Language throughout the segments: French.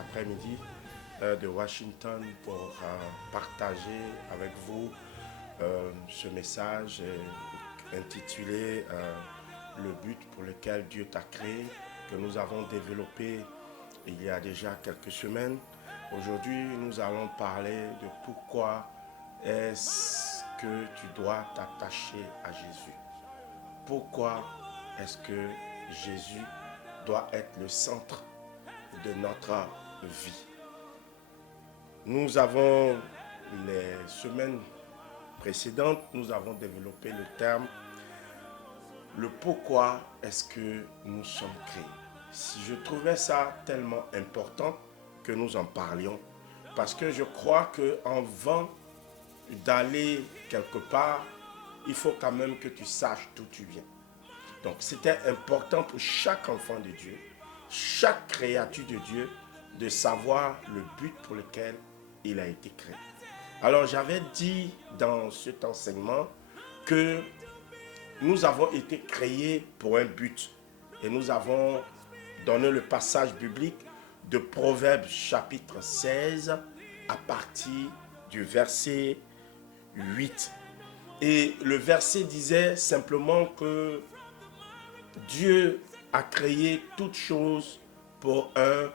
après-midi de Washington pour partager avec vous ce message intitulé Le but pour lequel Dieu t'a créé, que nous avons développé il y a déjà quelques semaines. Aujourd'hui, nous allons parler de pourquoi est-ce que tu dois t'attacher à Jésus. Pourquoi est-ce que Jésus doit être le centre de notre vie. Nous avons, les semaines précédentes, nous avons développé le terme le pourquoi est-ce que nous sommes créés. Si je trouvais ça tellement important que nous en parlions, parce que je crois qu'avant d'aller quelque part, il faut quand même que tu saches d'où tu viens. Donc c'était important pour chaque enfant de Dieu, chaque créature de Dieu, de savoir le but pour lequel il a été créé. Alors j'avais dit dans cet enseignement que nous avons été créés pour un but. Et nous avons donné le passage biblique de Proverbes chapitre 16 à partir du verset 8. Et le verset disait simplement que Dieu a créé toutes choses pour un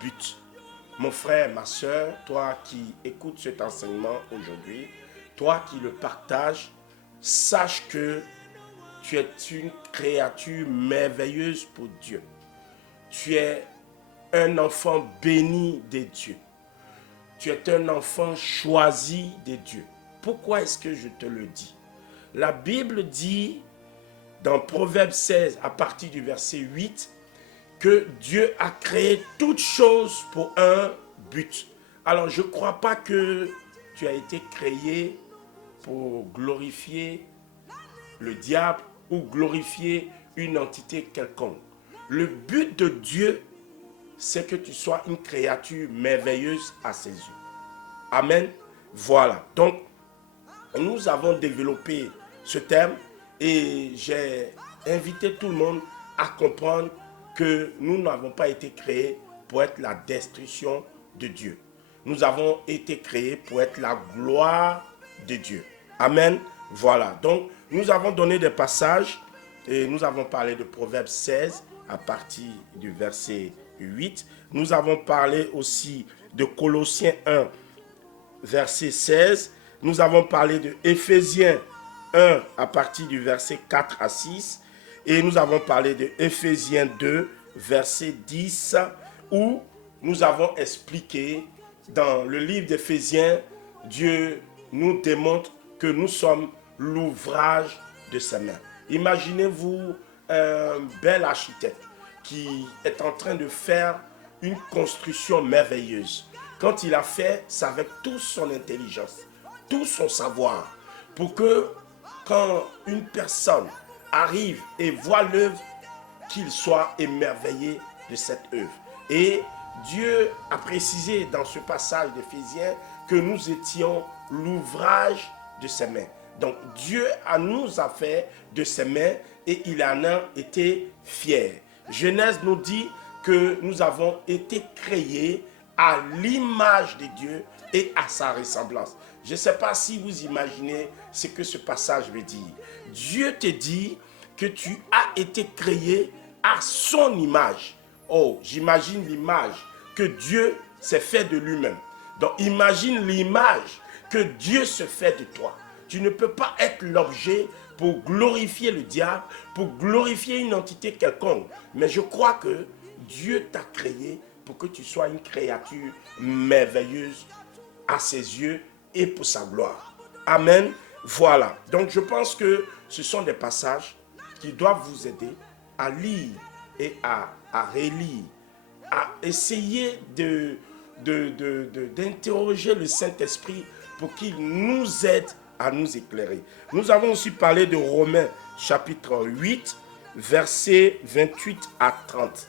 but. Mon frère, ma soeur, toi qui écoutes cet enseignement aujourd'hui, toi qui le partages, sache que tu es une créature merveilleuse pour Dieu. Tu es un enfant béni de Dieu. Tu es un enfant choisi de Dieu. Pourquoi est-ce que je te le dis? La Bible dit dans Proverbe 16 à partir du verset 8 que Dieu a créé toutes choses pour un but. Alors je ne crois pas que tu as été créé pour glorifier le diable ou glorifier une entité quelconque. Le but de Dieu, c'est que tu sois une créature merveilleuse à ses yeux. Amen. Voilà. Donc, nous avons développé ce thème et j'ai invité tout le monde à comprendre que nous n'avons pas été créés pour être la destruction de Dieu. Nous avons été créés pour être la gloire de Dieu. Amen. Voilà. Donc, nous avons donné des passages et nous avons parlé de Proverbes 16 à partir du verset 8. Nous avons parlé aussi de Colossiens 1, verset 16. Nous avons parlé de Éphésiens 1 à partir du verset 4 à 6. Et nous avons parlé de Éphésiens 2, verset 10, où nous avons expliqué dans le livre d'Éphésiens, Dieu nous démontre que nous sommes l'ouvrage de ses mains. Imaginez-vous un bel architecte qui est en train de faire une construction merveilleuse. Quand il a fait, c'est avec toute son intelligence, tout son savoir, pour que quand une personne arrive et voit l'œuvre, qu'il soit émerveillé de cette œuvre. Et Dieu a précisé dans ce passage d'Éphésiens que nous étions l'ouvrage de ses mains. Donc Dieu nous a fait de ses mains et il en a été fier. Genèse nous dit que nous avons été créés à l'image de Dieu et à sa ressemblance. Je ne sais pas si vous imaginez ce que ce passage veut dire. Dieu te dit que tu as été créé à son image. Oh, j'imagine l'image que Dieu s'est fait de lui-même. Donc imagine l'image que Dieu se fait de toi. Tu ne peux pas être l'objet pour glorifier le diable, pour glorifier une entité quelconque. Mais je crois que Dieu t'a créé pour que tu sois une créature merveilleuse à ses yeux et pour sa gloire. Amen. Voilà. Donc je pense que ce sont des passages qui doivent vous aider à lire et à relire, à essayer d'interroger le Saint-Esprit pour qu'il nous aide à nous éclairer. Nous avons aussi parlé de Romains chapitre 8, versets 28 à 30.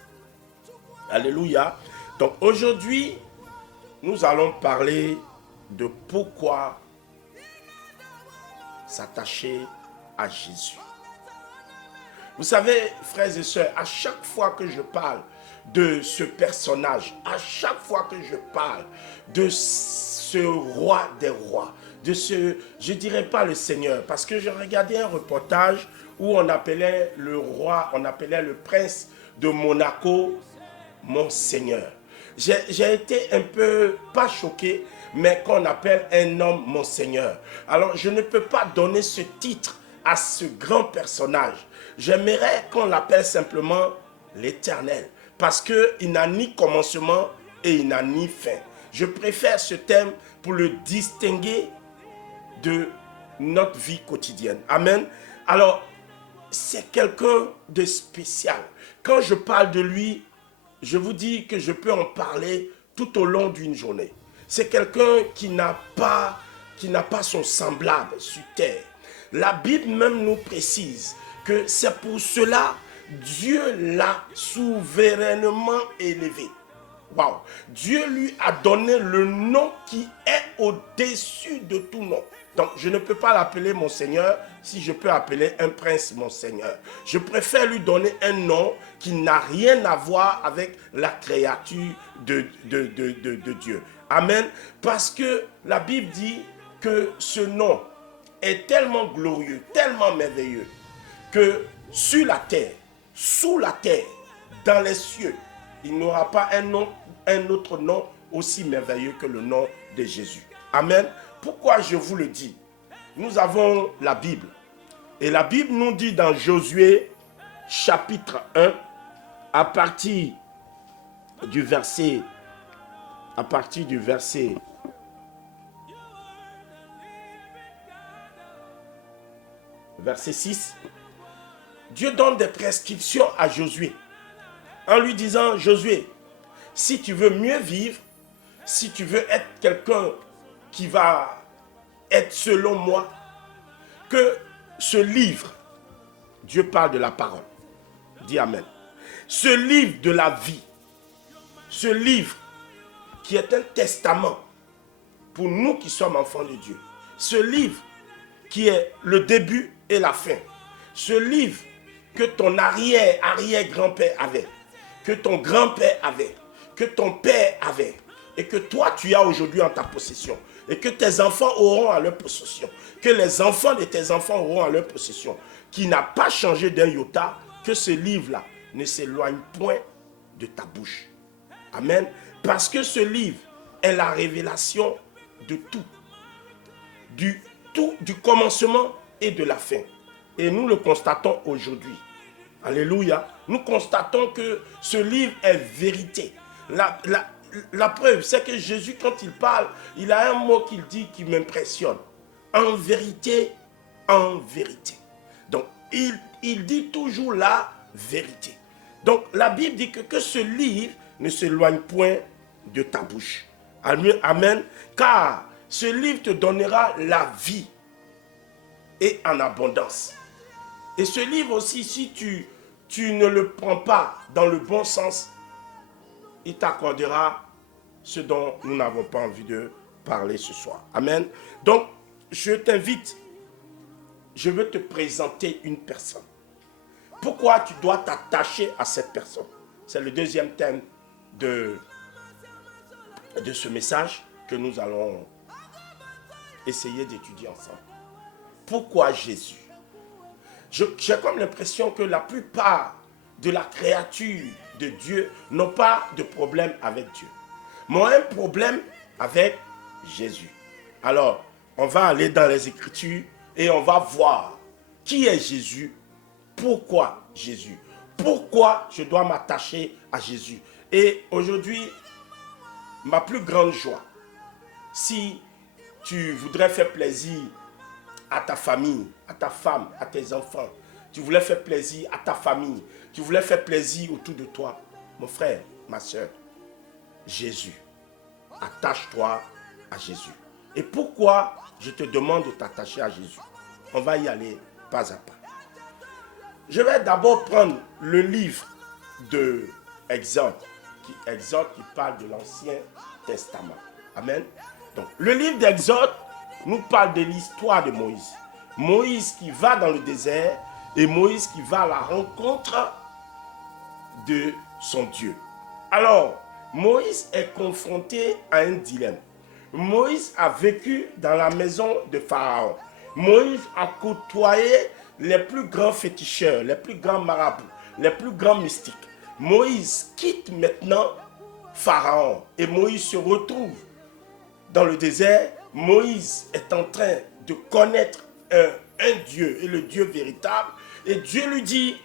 Alléluia. Donc aujourd'hui, nous allons parler de pourquoi s'attacher à Jésus. Vous savez, frères et sœurs, à chaque fois que je parle de ce personnage, à chaque fois que je parle de ce roi des rois, de ce, je dirais pas le Seigneur, parce que je regardais un reportage où on appelait le roi, on appelait le prince de Monaco, mon Seigneur. J'ai été un peu, pas choqué, mais qu'on appelle un homme mon Seigneur. Alors, je ne peux pas donner ce titre à ce grand personnage. J'aimerais qu'on l'appelle simplement l'Éternel, parce qu'il n'a ni commencement et il n'a ni fin. Je préfère ce thème pour le distinguer de notre vie quotidienne. Amen. Alors, c'est quelqu'un de spécial. Quand je parle de lui, je vous dis que je peux en parler tout au long d'une journée. C'est quelqu'un qui n'a pas son semblable sur terre. La Bible même nous précise que c'est pour cela Dieu l'a souverainement élevé. Wow. Dieu lui a donné le nom qui est au-dessus de tout nom. Donc, je ne peux pas l'appeler mon Seigneur si je peux appeler un prince mon Seigneur. Je préfère lui donner un nom qui n'a rien à voir avec la créature de Dieu. Amen. Parce que la Bible dit que ce nom est tellement glorieux, tellement merveilleux, que sur la terre, sous la terre, dans les cieux, il n'y aura pas un autre nom aussi merveilleux que le nom de Jésus. Amen. Pourquoi je vous le dis? Nous avons la Bible. Et la Bible nous dit dans Josué, chapitre 1, à partir du verset 6, Dieu donne des prescriptions à Josué en lui disant: Josué, si tu veux mieux vivre, si tu veux être quelqu'un qui va être selon moi, que ce livre, Dieu parle de la parole, dis Amen, ce livre de la vie, ce livre qui est un testament pour nous qui sommes enfants de Dieu, ce livre qui est le début et la fin, ce livre que ton arrière-grand-père avait, que ton grand-père avait, que ton père avait, et que toi tu as aujourd'hui en ta possession, et que tes enfants auront à leur possession, que les enfants de tes enfants auront à leur possession, qui n'a pas changé d'un iota, que ce livre-là ne s'éloigne point de ta bouche. Amen. Parce que ce livre est la révélation de tout, du commencement et de la fin. Et nous le constatons aujourd'hui. Alléluia. Nous constatons que ce livre est vérité. La preuve, c'est que Jésus, quand il parle, il a un mot qu'il dit qui m'impressionne. En vérité, en vérité. Donc, il dit toujours la vérité. Donc, la Bible dit que ce livre ne s'éloigne point de ta bouche. Amen. Car ce livre te donnera la vie et en abondance. Et ce livre aussi, si tu ne le prends pas dans le bon sens, il t'accordera ce dont nous n'avons pas envie de parler ce soir. Amen. Donc, je t'invite, je veux te présenter une personne. Pourquoi tu dois t'attacher à cette personne? C'est le deuxième thème de ce message que nous allons essayer d'étudier ensemble. Pourquoi Jésus? J'ai comme l'impression que la plupart de la créature de Dieu n'ont pas de problème avec Dieu, mais ont un problème avec Jésus. Alors, on va aller dans les Écritures et on va voir qui est Jésus, pourquoi Jésus, pourquoi je dois m'attacher à Jésus. Et aujourd'hui, ma plus grande joie, si tu voudrais faire plaisir à ta famille, à ta femme, à tes enfants, tu voulais faire plaisir à ta famille, tu voulais faire plaisir autour de toi, mon frère, ma soeur, Jésus, attache-toi à Jésus. Et pourquoi je te demande de t'attacher à Jésus? On va y aller pas à pas. Je vais d'abord prendre le livre de Exode, qui parle de l'Ancien Testament. Amen. Donc, le livre d'Exode nous parle de l'histoire de Moïse. Moïse qui va dans le désert, et Moïse qui va à la rencontre de son Dieu. Alors, Moïse est confronté à un dilemme. Moïse a vécu dans la maison de Pharaon. Moïse a côtoyé les plus grands féticheurs, les plus grands marabouts, les plus grands mystiques. Moïse quitte maintenant Pharaon et Moïse se retrouve dans le désert. Moïse est en train de connaître un Dieu et le Dieu véritable. Et Dieu lui dit,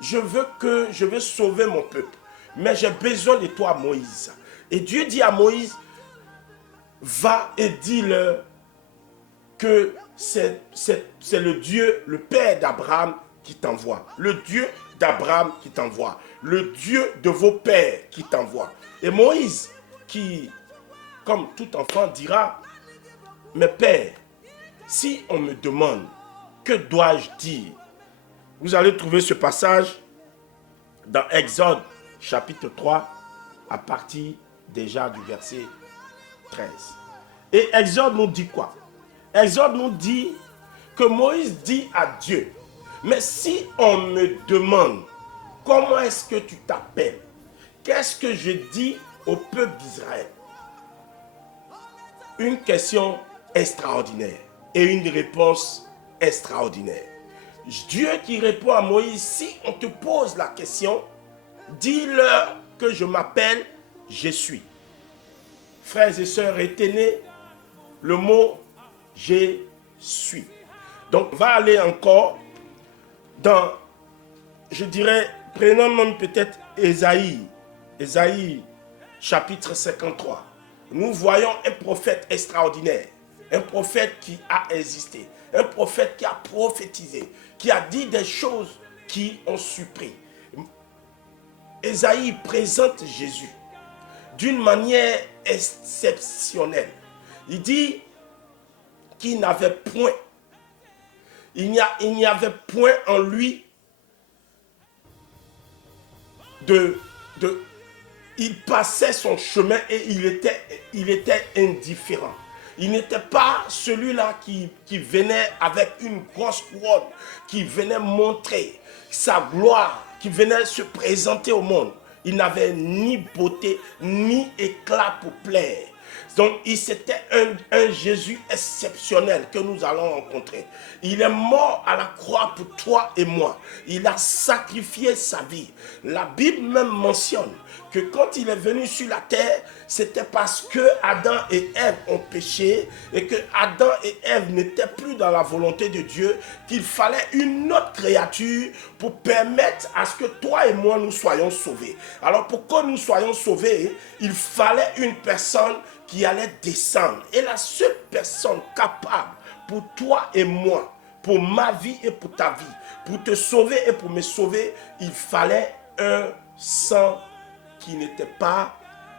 je veux sauver mon peuple, mais j'ai besoin de toi, Moïse. Et Dieu dit à Moïse, va et dis-leur que c'est le Dieu, le Père d'Abraham qui t'envoie. Le Dieu d'Abraham qui t'envoie. Le Dieu de vos pères qui t'envoie. Et Moïse, qui, comme tout enfant, dira, mais Père, si on me demande, que dois-je dire? Vous allez trouver ce passage dans Exode chapitre 3 à partir déjà du verset 13. Et Exode nous dit quoi? Exode nous dit que Moïse dit à Dieu, mais si on me demande comment est-ce que tu t'appelles, qu'est-ce que je dis au peuple d'Israël? Une question extraordinaire et une réponse extraordinaire. Dieu qui répond à Moïse, si on te pose la question, dis-leur que je m'appelle je suis. Frères et sœurs, retenez le mot je suis. Donc, on va aller encore dans, je dirais, prenons même peut-être Ésaïe chapitre 53. Nous voyons un prophète extraordinaire, un prophète qui a existé, un prophète qui a prophétisé, qui a dit des choses qui ont surpris. Ésaïe présente Jésus d'une manière exceptionnelle. Il dit qu'il n'avait point, il n'y avait point en lui il passait son chemin et il était indifférent. Il n'était pas celui-là qui venait avec une grosse couronne, qui venait montrer sa gloire, qui venait se présenter au monde. Il n'avait ni beauté, ni éclat pour plaire. Donc, c'était un Jésus exceptionnel que nous allons rencontrer. Il est mort à la croix pour toi et moi. Il a sacrifié sa vie. La Bible même mentionne que quand il est venu sur la terre, c'était parce que Adam et Ève ont péché et que Adam et Ève n'étaient plus dans la volonté de Dieu, qu'il fallait une autre créature pour permettre à ce que toi et moi nous soyons sauvés. Alors pour que nous soyons sauvés, il fallait une personne qui allait descendre. Et la seule personne capable pour toi et moi, pour ma vie et pour ta vie, pour te sauver et pour me sauver, il fallait un sang qui n'était pas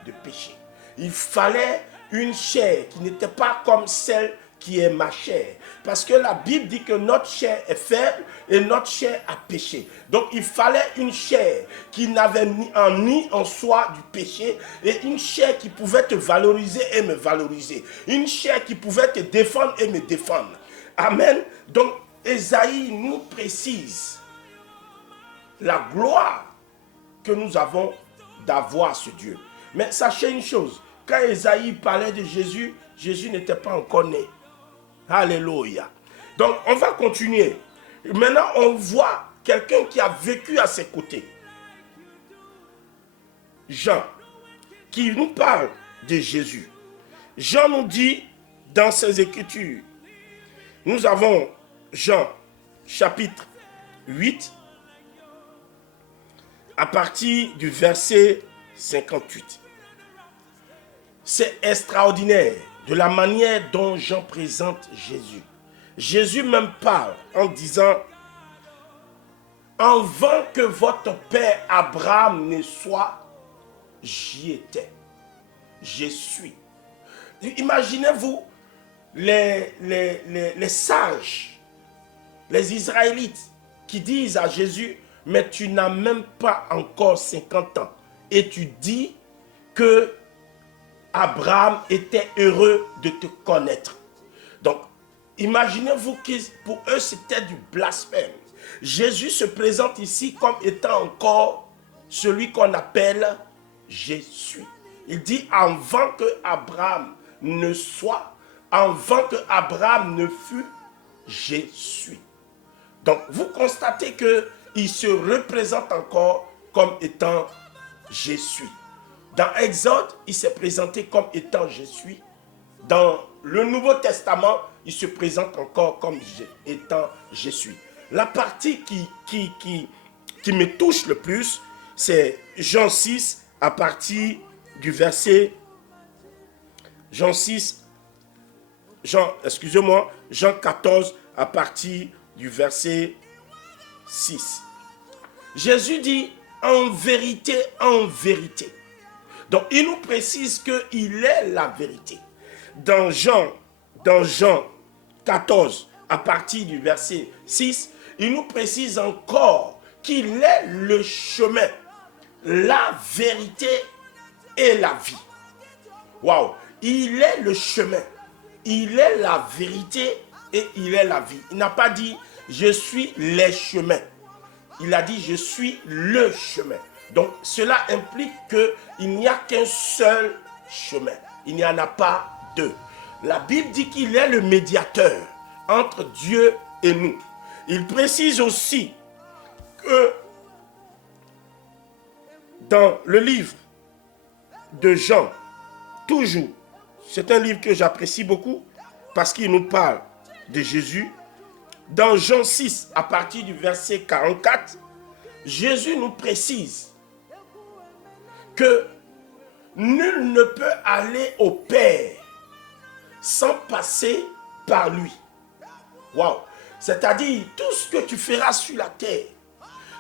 de péché. Il fallait une chair qui n'était pas comme celle qui est ma chair. Parce que la Bible dit que notre chair est faible et notre chair a péché. Donc il fallait une chair qui n'avait ni en soi du péché et une chair qui pouvait te valoriser et me valoriser. Une chair qui pouvait te défendre et me défendre. Amen. Donc Ésaïe nous précise la gloire que nous avons d'avoir ce Dieu. Mais sachez une chose, quand Ésaïe parlait de Jésus, Jésus n'était pas encore né. Alléluia. Donc on va continuer. Maintenant on voit quelqu'un qui a vécu à ses côtés. Jean, qui nous parle de Jésus. Jean nous dit dans ses Écritures, nous avons Jean chapitre 8, à partir du verset 58. C'est extraordinaire de la manière dont Jean présente Jésus. Jésus même parle en disant, en vain que votre père Abraham ne soit, j'y étais. Je suis. Imaginez-vous les sages, les Israélites qui disent à Jésus, mais tu n'as même pas encore 50 ans. Et tu dis que Abraham était heureux de te connaître. Donc, imaginez-vous que pour eux, c'était du blasphème. Jésus se présente ici comme étant encore celui qu'on appelle Je suis. Il dit avant que Abraham ne soit, avant que Abraham ne fût, Je suis. Donc vous constatez qu'il se représente encore comme étant Je suis. Dans Exode, il s'est présenté comme étant Je suis. Dans le Nouveau Testament, il se présente encore comme étant Je suis. La partie qui me touche le plus, c'est Jean 6 à partir du verset Jean 14 à partir du verset 6. Jésus dit en vérité, en vérité. Donc il nous précise qu'il est la vérité. Dans Jean 14 à partir du verset 6, il nous précise encore qu'il est le chemin, la vérité et la vie. Waouh! Il est le chemin, il est la vérité et il est la vie. Il n'a pas dit je suis les chemins. Il a dit je suis le chemin. Donc cela implique qu'il n'y a qu'un seul chemin. Il n'y en a pas deux. La Bible dit qu'il est le médiateur entre Dieu et nous. Il précise aussi que dans le livre de Jean, toujours, c'est un livre que j'apprécie beaucoup parce qu'il nous parle de Jésus. Dans Jean 6, à partir du verset 44, Jésus nous précise que nul ne peut aller au Père sans passer par lui. Waouh! C'est-à-dire, tout ce que tu feras sur la terre,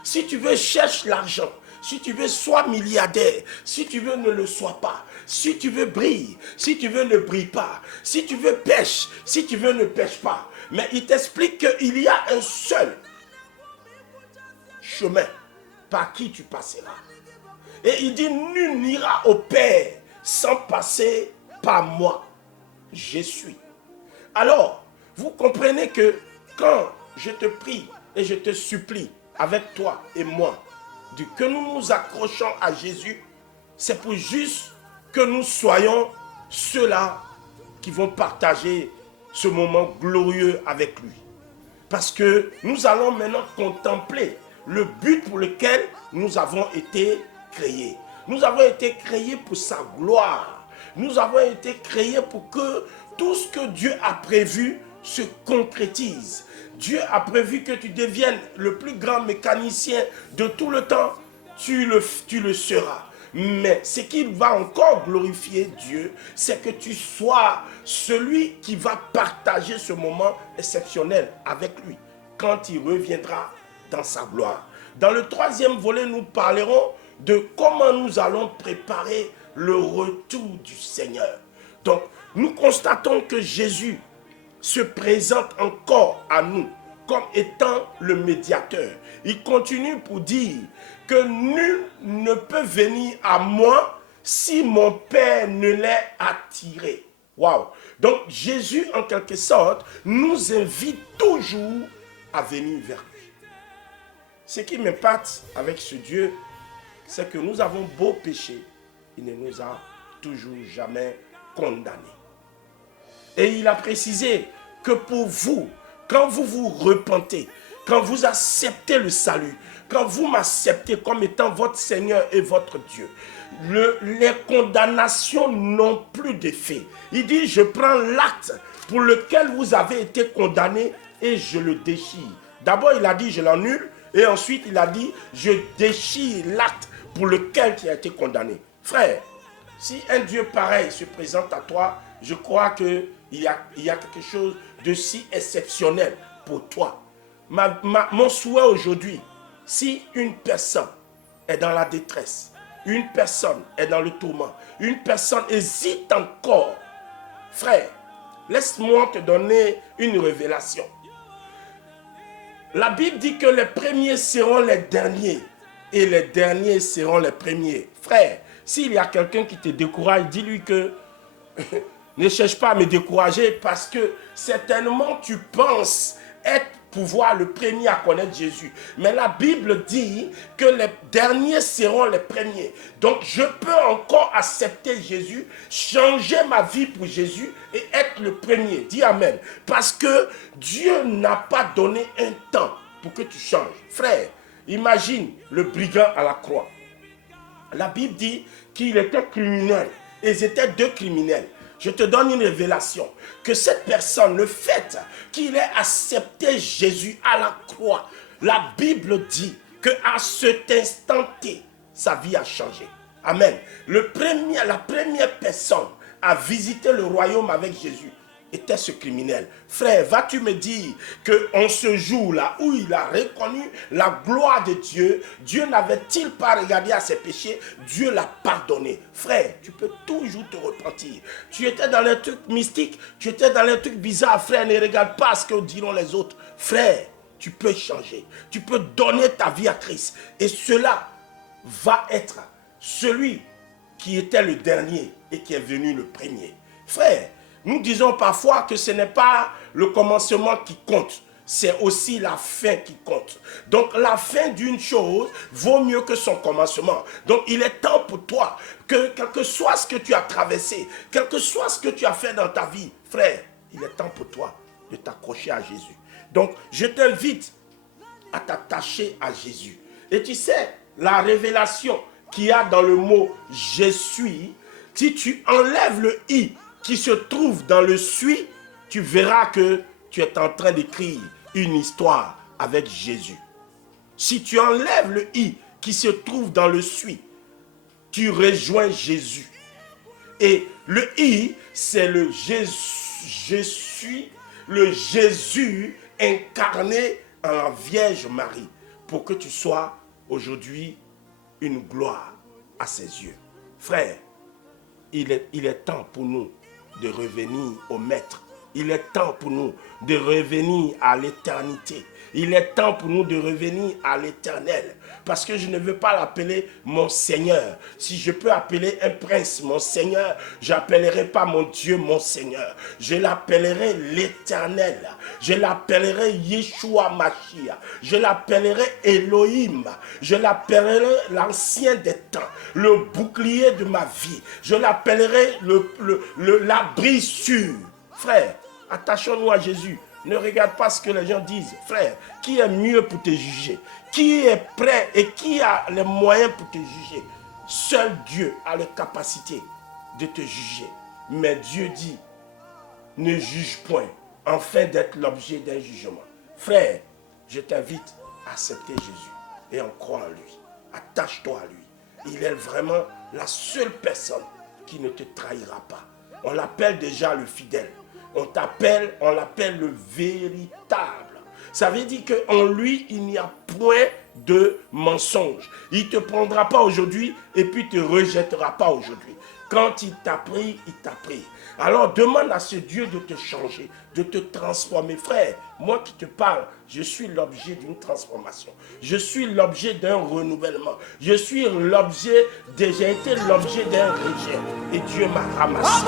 si tu veux, cherche l'argent. Si tu veux, sois milliardaire. Si tu veux, ne le sois pas. Si tu veux, brille. Si tu veux, ne brille pas. Si tu veux, pêche. Si tu veux, ne pêche pas. Mais il t'explique qu'il y a un seul chemin par qui tu passeras. Et il dit, nul n'ira au Père sans passer par moi. Je suis. Alors, vous comprenez que quand je te prie et je te supplie avec toi et moi, que nous nous accrochons à Jésus, c'est pour juste que nous soyons ceux-là qui vont partager ce moment glorieux avec lui. Parce que nous allons maintenant contempler le but pour lequel nous avons été créés. Nous avons été créés pour sa gloire. Nous avons été créés pour que tout ce que Dieu a prévu se concrétise. Dieu a prévu que tu deviennes le plus grand mécanicien de tout le temps. Tu le seras. Mais ce qui va encore glorifier Dieu, c'est que tu sois celui qui va partager ce moment exceptionnel avec lui quand il reviendra dans sa gloire. Dans le troisième volet, nous parlerons de comment nous allons préparer le retour du Seigneur. Donc, nous constatons que Jésus se présente encore à nous comme étant le médiateur. Il continue pour dire que nul ne peut venir à moi si mon Père ne l'ait attiré. Waouh! Donc Jésus, en quelque sorte, nous invite toujours à venir vers lui. Ce qui m'impacte avec ce Dieu, c'est que nous avons beau pécher, il ne nous a toujours jamais condamnés. Et il a précisé que pour vous, quand vous vous repentez, quand vous acceptez le salut, quand vous m'acceptez comme étant votre Seigneur et votre Dieu, les condamnations n'ont plus d'effet. Il dit, je prends l'acte pour lequel vous avez été condamné et je le déchire. D'abord, il a dit, je l'annule, et ensuite, il a dit, je déchire l'acte pour lequel tu as été condamné. Frère, si un Dieu pareil se présente à toi, je crois qu'il y a quelque chose de si exceptionnel pour toi. Mon souhait aujourd'hui, si une personne est dans la détresse, une personne est dans le tourment, une personne hésite encore, frère, laisse-moi te donner une révélation. La Bible dit que les premiers seront les derniers et les derniers seront les premiers. Frère, s'il y a quelqu'un qui te décourage, dis-lui que ne cherche pas à me décourager parce que certainement tu penses être pouvoir, le premier à connaître Jésus. Mais la Bible dit que les derniers seront les premiers. Donc je peux encore accepter Jésus, changer ma vie pour Jésus et être le premier. Dis Amen. Parce que Dieu n'a pas donné un temps pour que tu changes. Frère, imagine le brigand à la croix. La Bible dit qu'il était criminel. Et ils étaient deux criminels. Je te donne une révélation. Que cette personne, le fait qu'il ait accepté Jésus à la croix, la Bible dit qu'à cet instant T, sa vie a changé. Amen. La première personne à visiter le royaume avec Jésus était ce criminel. Frère, vas-tu me dire qu'en ce jour-là où il a reconnu la gloire de Dieu, Dieu n'avait-il pas regardé à ses péchés? Dieu l'a pardonné. Frère, tu peux toujours te repentir. Tu étais dans les trucs mystiques, tu étais dans les trucs bizarres. Frère, ne regarde pas ce que diront les autres. Frère, tu peux changer. Tu peux donner ta vie à Christ. Et cela va être celui qui était le dernier et qui est venu le premier. Frère, nous disons parfois que ce n'est pas le commencement qui compte, c'est aussi la fin qui compte. Donc la fin d'une chose vaut mieux que son commencement. Donc il est temps pour toi que quel que soit ce que tu as traversé, quel que soit ce que tu as fait dans ta vie, frère, il est temps pour toi de t'accrocher à Jésus. Donc je t'invite à t'attacher à Jésus. Et tu sais, la révélation qu'il y a dans le mot « je suis », si tu enlèves le « i » qui se trouve dans le « suis », tu verras que tu es en train d'écrire une histoire avec Jésus. Si tu enlèves le « i » qui se trouve dans le « suis », tu rejoins Jésus. Et le « i », c'est le « je suis », le Jésus incarné en la Vierge Marie, pour que tu sois aujourd'hui une gloire à ses yeux. Frère, il est temps pour nous de revenir au Maître. Il est temps pour nous de revenir à l'éternité. Il est temps pour nous de revenir à l'éternel. Parce que je ne veux pas l'appeler mon Seigneur. Si je peux appeler un prince mon Seigneur, je n'appellerai pas mon Dieu mon Seigneur. Je l'appellerai l'éternel. Je l'appellerai Yeshua Mashiach. Je l'appellerai Elohim. Je l'appellerai l'ancien des temps. Le bouclier de ma vie. Je l'appellerai l'abri sûr. Frère, attachons-nous à Jésus. Ne regarde pas ce que les gens disent. Frère, qui est mieux pour te juger? Qui est prêt et qui a les moyens pour te juger? Seul Dieu a la capacité de te juger. Mais Dieu dit, ne juge point, afin d'être l'objet d'un jugement. Frère, je t'invite à accepter Jésus et en croire en lui. Attache-toi à lui. Il est vraiment la seule personne qui ne te trahira pas. On l'appelle déjà le fidèle. On l'appelle le véritable. Ça veut dire qu'en lui, il n'y a point de mensonge. Il ne te prendra pas aujourd'hui et puis ne te rejettera pas aujourd'hui. Quand il t'a pris, il t'a pris. Alors demande à ce Dieu de te changer, de te transformer. Frère, moi qui te parle, je suis l'objet d'une transformation. Je suis l'objet d'un renouvellement. Je suis l'objet, j'ai été l'objet d'un rejet. Et Dieu m'a ramassé.